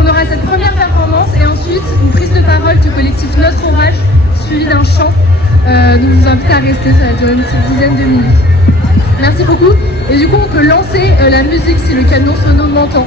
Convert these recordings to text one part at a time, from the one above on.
on aura cette première performance et ensuite une prise de parole du collectif Notre Orage, suivi d'un chant. Donc je vous invite à rester, ça va durer une petite dizaine de minutes. Merci beaucoup. Et du coup, on peut lancer la musique si le camion sono m'entend.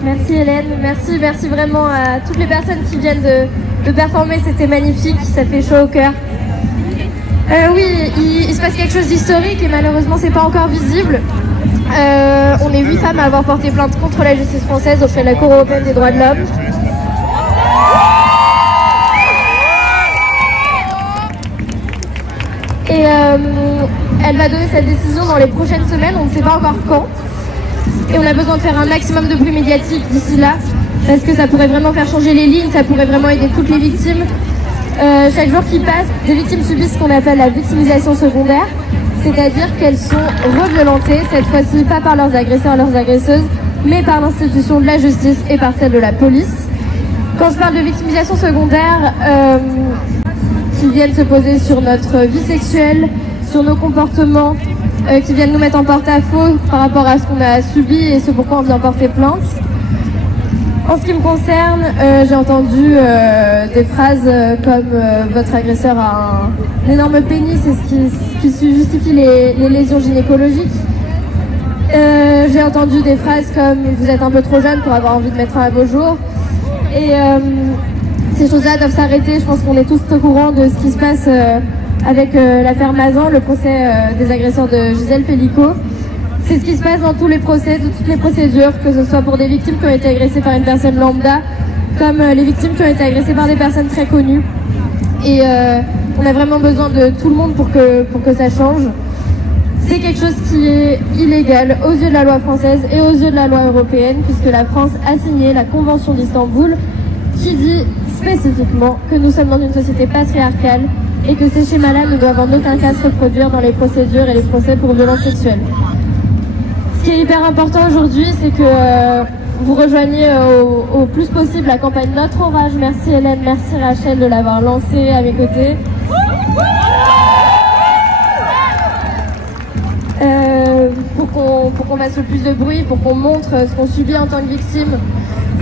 Merci Hélène, merci vraiment à toutes les personnes qui viennent de performer, c'était magnifique, ça fait chaud au cœur. Oui, il se passe quelque chose d'historique et malheureusement c'est pas encore visible. On est 8 femmes à avoir porté plainte contre la justice française auprès de la Cour européenne des droits de l'homme. Et elle va donner cette décision dans les prochaines semaines, on ne sait pas encore quand. Et on a besoin de faire un maximum de bruit médiatique d'ici là, parce que ça pourrait vraiment faire changer les lignes, ça pourrait vraiment aider toutes les victimes. Chaque jour qui passe, des victimes subissent ce qu'on appelle la victimisation secondaire, c'est-à-dire qu'elles sont reviolentées, cette fois-ci pas par leurs agresseurs et leurs agresseuses, mais par l'institution de la justice et par celle de la police. Quand je parle de victimisation secondaire, qui viennent se poser sur notre vie sexuelle, sur nos comportements, qui viennent nous mettre en porte-à-faux par rapport à ce qu'on a subi et ce pourquoi on vient porter plainte. En ce qui me concerne, j'ai entendu des phrases comme votre agresseur a un énorme pénis, c'est ce qui justifie les lésions gynécologiques. J'ai entendu des phrases comme vous êtes un peu trop jeune pour avoir envie de mettre fin à vos jours. Et ces choses-là doivent s'arrêter. Je pense qu'on est tous au courant de ce qui se passe avec l'affaire Mazan, le procès des agresseurs de Gisèle Pelicot. C'est ce qui se passe dans tous les procès, de toutes les procédures, que ce soit pour des victimes qui ont été agressées par une personne lambda, comme les victimes qui ont été agressées par des personnes très connues. Et on a vraiment besoin de tout le monde pour que ça change. C'est quelque chose qui est illégal aux yeux de la loi française et aux yeux de la loi européenne, puisque la France a signé la Convention d'Istanbul, qui dit spécifiquement que nous sommes dans une société patriarcale et que ces schémas-là ne doivent en aucun cas se reproduire dans les procédures et les procès pour violences sexuelles. Ce qui est hyper important aujourd'hui, c'est que vous rejoignez au plus possible la campagne Notre Orage. Merci Hélène, merci Rachel de l'avoir lancée à mes côtés. Pour qu'on fasse le plus de bruit, pour qu'on montre ce qu'on subit en tant que victime,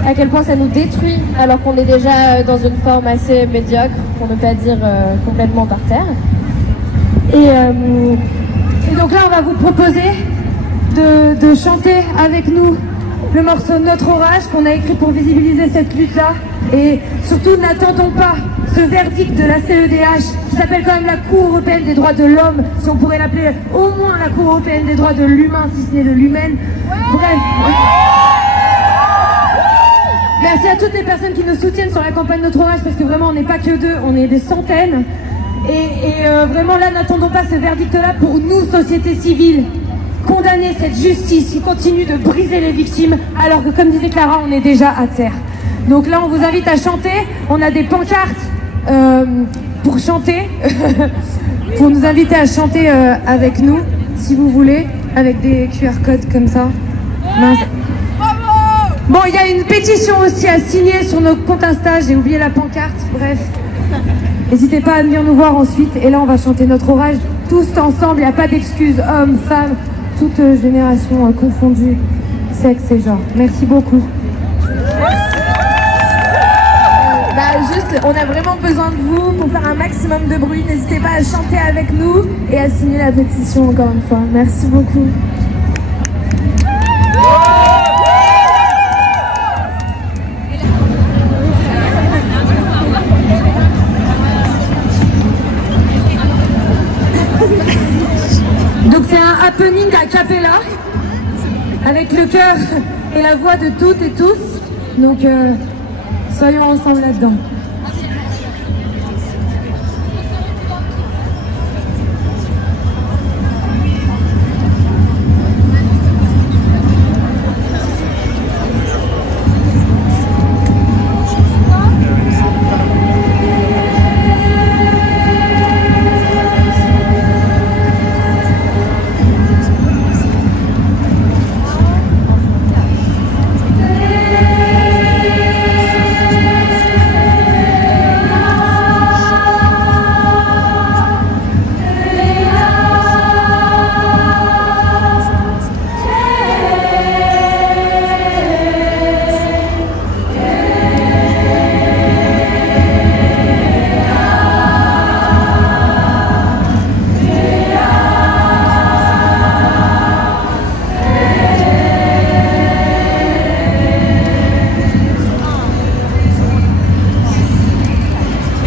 à quel point ça nous détruit alors qu'on est déjà dans une forme assez médiocre, pour ne pas dire complètement par terre. Et donc là on va vous proposer de chanter avec nous le morceau Notre Orage qu'on a écrit pour visibiliser cette lutte-là. Et surtout n'attendons pas ce verdict de la CEDH qui s'appelle quand même la Cour européenne des droits de l'homme, si on pourrait l'appeler au moins la Cour européenne des droits de l'humain, si ce n'est de l'humaine. Bref. Merci à toutes les personnes qui nous soutiennent sur la campagne Notre Orage, parce que vraiment on n'est pas que deux, on est des centaines. Et vraiment là, n'attendons pas ce verdict-là pour nous, société civile, condamner cette justice qui continue de briser les victimes, alors que comme disait Clara, on est déjà à terre. Donc là on vous invite à chanter, on a des pancartes pour chanter, pour nous inviter à chanter avec nous, si vous voulez, avec des QR codes comme ça. Mince. Bon, il y a une pétition aussi à signer sur nos comptes Insta, j'ai oublié la pancarte, bref. N'hésitez pas à venir nous voir ensuite, et là on va chanter Notre Orage, tous ensemble, il n'y a pas d'excuses, hommes, femmes, toute génération confondue, sexe et genre. Merci beaucoup. Juste, on a vraiment besoin de vous pour faire un maximum de bruit. N'hésitez pas à chanter avec nous et à signer la pétition encore une fois. Merci beaucoup. Donc c'est un happening a cappella avec le cœur et la voix de toutes et tous. Donc soyons ensemble là-dedans.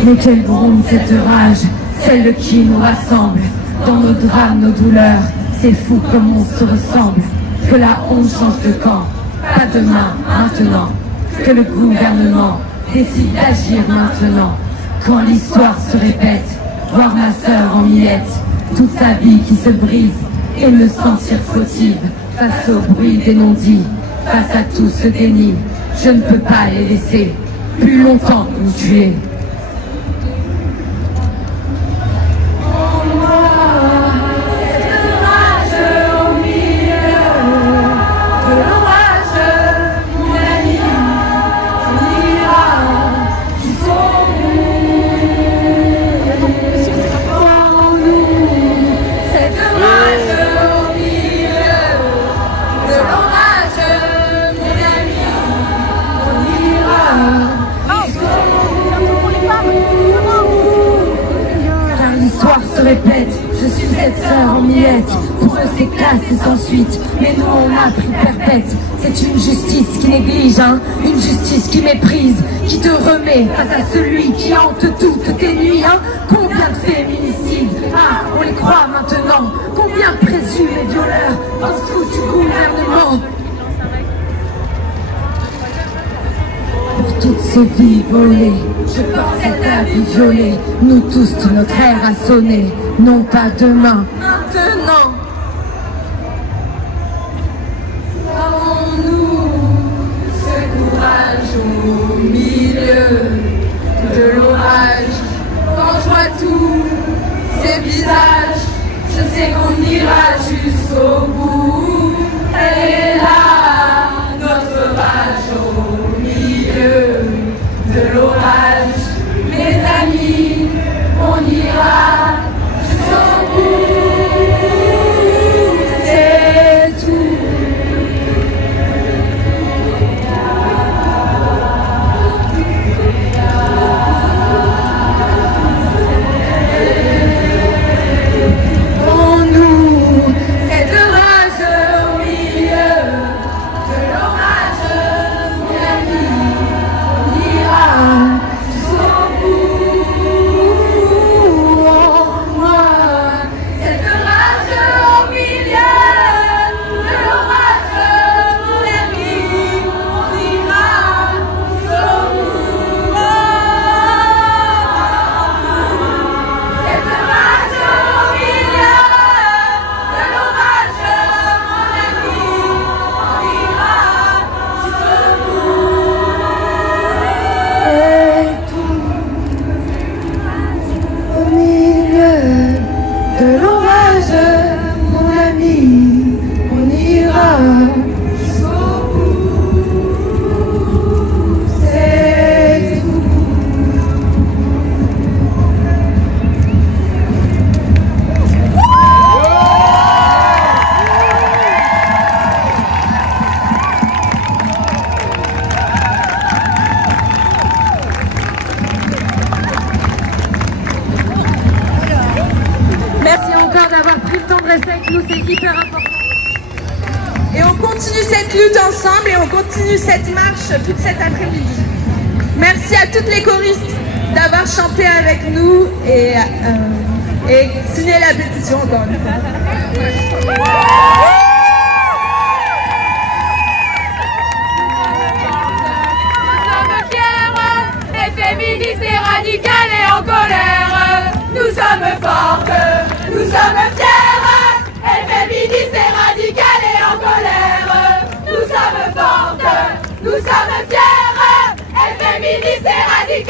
Mais quelle gronde cette rage, celle qui nous rassemble. Dans nos drames, nos douleurs, c'est fou comme on se ressemble. Que la honte change de camp, pas demain, maintenant. Que le gouvernement décide d'agir maintenant. Quand l'histoire se répète, voir ma sœur en miettes, toute sa vie qui se brise, et me sentir fautive, face au bruit des non-dits, face à tout ce déni. Je ne peux pas les laisser plus longtemps nous tuer. Répète, je suis cette sœur en miettes. Pour eux c'est classe et sans suite, mais nous on a pris perpète. C'est une justice qui néglige, hein, une justice qui méprise, qui te remet face à celui qui hante toutes tes nuits, hein. Combien Combien de féminicides, ah, on les croit maintenant. Combien de présumés violeurs en dessous du gouvernement. Pour toutes ces vies volées, je porte cette habit violet. Nous tous, tout notre ère a sonné, non pas demain, maintenant. Avons-nous ce courage au milieu de l'orage? Quand je vois tous ces visages, je sais qu'on ira jusqu'au bout. Elle est là, notre rage au milieu de l'orage. Mes amis, on ira jusqu'au bout. C'est tout. Et on continue cette lutte ensemble et on continue cette marche toute cet après-midi. Merci à toutes les choristes d'avoir chanté avec nous et signé la pétition encore une fois. Féministes et radicales et en colère, nous sommes fortes, nous sommes fières, et féministes et radicales et en colère, nous sommes fortes, nous sommes fières, et féministes et radicales.